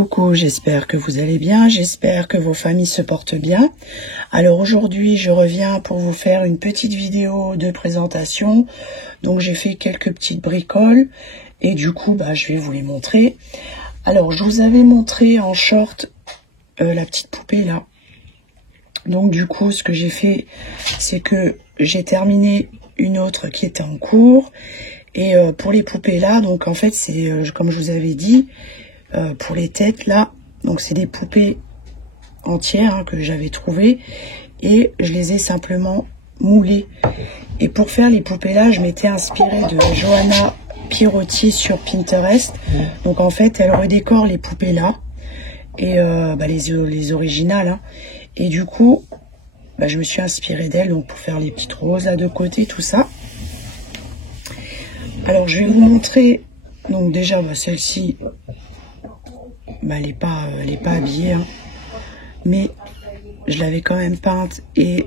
Coucou, j'espère que vous allez bien, j'espère que vos familles se portent bien. Alors aujourd'hui, je reviens pour vous faire une petite vidéo de présentation. Donc j'ai fait quelques petites bricoles et du coup, je vais vous les montrer. Alors je vous avais montré en short la petite poupée là. Donc du coup, ce que j'ai fait, c'est que j'ai terminé une autre qui était en cours. Et pour les poupées là, donc en fait, c'est comme je vous avais dit, pour les têtes là, donc c'est des poupées entières que j'avais trouvées et je les ai simplement moulées. Et pour faire les poupées là, je m'étais inspirée de Johanna Pierotti sur Pinterest. Donc en fait, elle redécore les poupées là et les originales. Et du coup, je me suis inspirée d'elle donc pour faire les petites roses là de côté, tout ça. Alors je vais vous montrer. Donc déjà, celle-ci. Elle n'est pas habillée, mais je l'avais quand même peinte et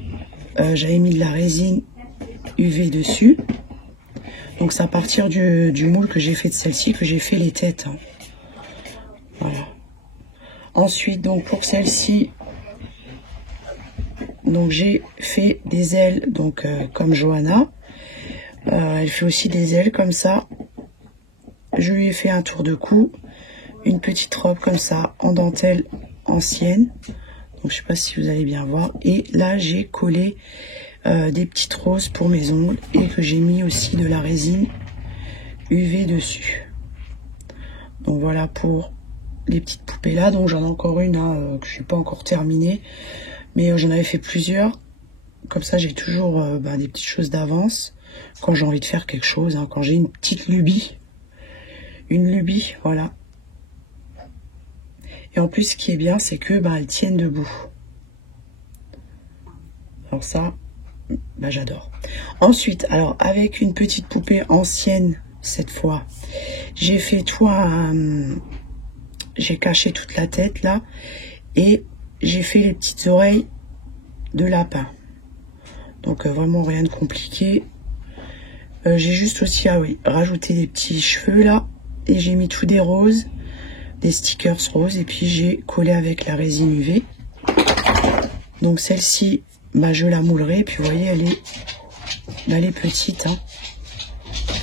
j'avais mis de la résine UV dessus. Donc c'est à partir du moule que j'ai fait de celle-ci que j'ai fait les têtes. Voilà. Ensuite, donc pour celle-ci, donc j'ai fait des ailes donc comme Johanna. Elle fait aussi des ailes comme ça. Je lui ai fait un tour de cou. Une petite robe comme ça en dentelle ancienne, donc je sais pas si vous allez bien voir. Et là j'ai collé des petites roses pour mes ongles et que j'ai mis aussi de la résine UV dessus. Donc voilà pour les petites poupées là. Donc j'en ai encore une que je n'ai pas encore terminée, mais j'en avais fait plusieurs. Comme ça j'ai toujours des petites choses d'avance quand j'ai envie de faire quelque chose, quand j'ai une petite lubie, voilà. Et en plus, ce qui est bien, c'est que elles tiennent debout. Alors ça, j'adore. Ensuite, alors avec une petite poupée ancienne, cette fois, j'ai fait j'ai caché toute la tête là, et j'ai fait les petites oreilles de lapin. Donc vraiment rien de compliqué. J'ai juste aussi, rajouté des petits cheveux là, et j'ai mis tout des roses. Des stickers roses et puis j'ai collé avec la résine UV. Donc celle-ci, je la moulerai. Puis vous voyez, elle est petite.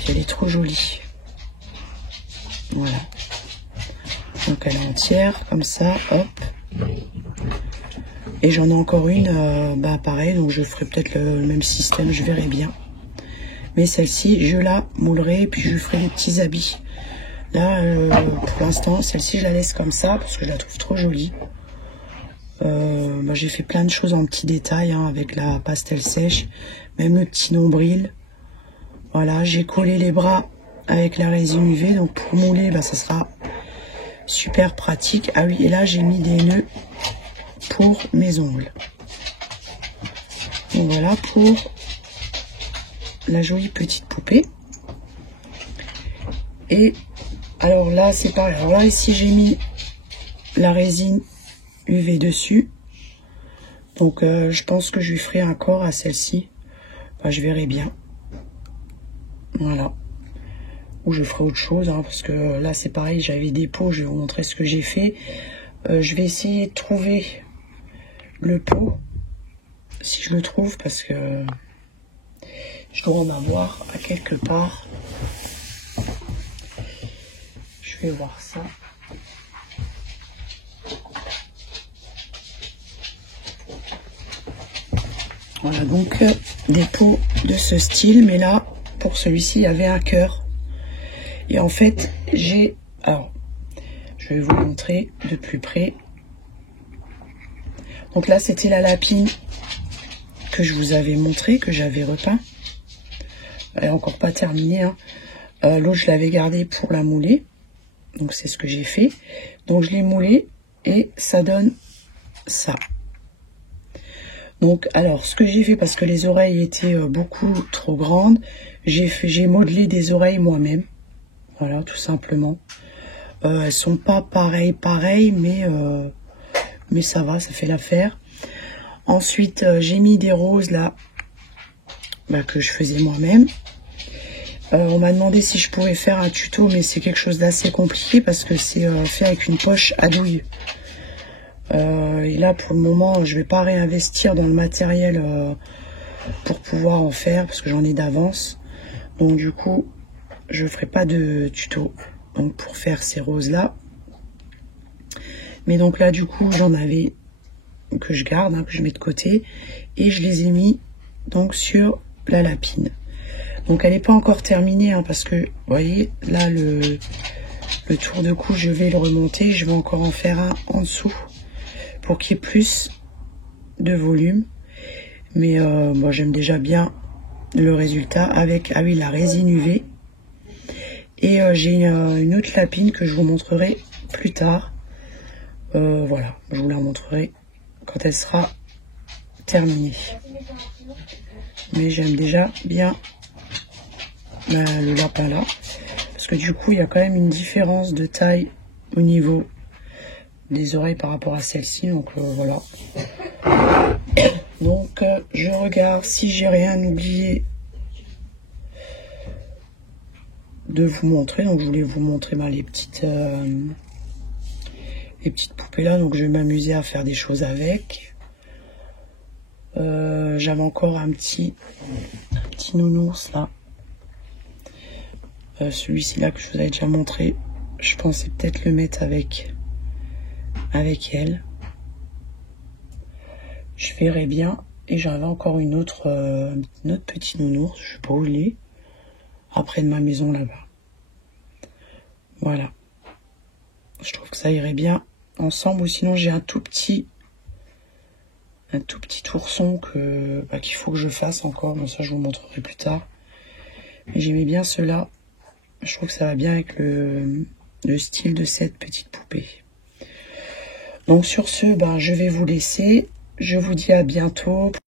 Elle est trop jolie. Voilà. Donc elle est entière, comme ça, hop. Et j'en ai encore une, pareil. Donc je ferai peut-être le même système, je verrai bien. Mais celle-ci, je la moulerai et puis je lui ferai des petits habits. Là, pour l'instant, celle-ci, je la laisse comme ça parce que je la trouve trop jolie. J'ai fait plein de choses en petits détails avec la pastel sèche, même le petit nombril. Voilà, j'ai collé les bras avec la résine UV, donc pour mouler, ça sera super pratique. Ah oui, et là, j'ai mis des nœuds pour mes ongles. Donc voilà pour la jolie petite poupée. Et alors là, c'est pareil. Alors là, ici, j'ai mis la résine UV dessus. Donc, je pense que je lui ferai un corps à celle-ci. Je verrai bien. Voilà. Ou je ferai autre chose, parce que là, c'est pareil. J'avais des pots. Je vais vous montrer ce que j'ai fait. Je vais essayer de trouver le pot. Si je le trouve, parce que je dois en avoir à quelque part. Je vais voir ça. Voilà, donc des pots de ce style, mais là, pour celui-ci, il y avait un cœur. Et en fait, alors, je vais vous montrer de plus près. Donc là, c'était la lapine que je vous avais montré, que j'avais repeint. Elle n'est encore pas terminée. L'autre, je l'avais gardée pour la mouler. Donc c'est ce que j'ai fait. Donc je l'ai moulé et ça donne ça. Donc alors ce que j'ai fait, parce que les oreilles étaient beaucoup trop grandes, j'ai modelé des oreilles moi-même. Voilà, tout simplement. Elles sont pas pareilles, mais ça va, ça fait l'affaire. Ensuite j'ai mis des roses là que je faisais moi-même. On m'a demandé si je pouvais faire un tuto, mais c'est quelque chose d'assez compliqué parce que c'est fait avec une poche à douille. Et là, pour le moment, je vais pas réinvestir dans le matériel pour pouvoir en faire parce que j'en ai d'avance. Donc du coup, je ferai pas de tuto donc pour faire ces roses-là. Mais donc là, du coup, j'en avais que je garde, hein, que je mets de côté. Et je les ai mis donc sur la lapine. Donc elle n'est pas encore terminée, hein, parce que, vous voyez, là, le tour de cou, je vais le remonter. Je vais encore en faire un en dessous pour qu'il y ait plus de volume. Mais moi, j'aime déjà bien le résultat avec, ah oui, la résine UV. Et j'ai une autre lapine que je vous montrerai plus tard. Voilà, je vous la montrerai quand elle sera terminée. Mais j'aime déjà bien le lapin là. Parce que du coup, il y a quand même une différence de taille au niveau des oreilles par rapport à celle-ci. Donc voilà. Donc je regarde si j'ai rien oublié de vous montrer. Donc je voulais vous montrer les petites poupées là. Donc je vais m'amuser à faire des choses avec. J'avais encore un petit nounours là. Celui-ci là que je vous avais déjà montré. Je pensais peut-être le mettre avec elle. Je verrai bien. Et j'avais encore une autre petit nounours. Je sais pas où il est. Après de ma maison là-bas. Voilà. Je trouve que ça irait bien ensemble. Ou sinon j'ai un tout petit ourson qu'il faut que je fasse encore. Mais ça je vous montrerai plus tard. Mais j'aimais bien cela. Je trouve que ça va bien avec le style de cette petite poupée. Donc sur ce, je vais vous laisser. Je vous dis à bientôt.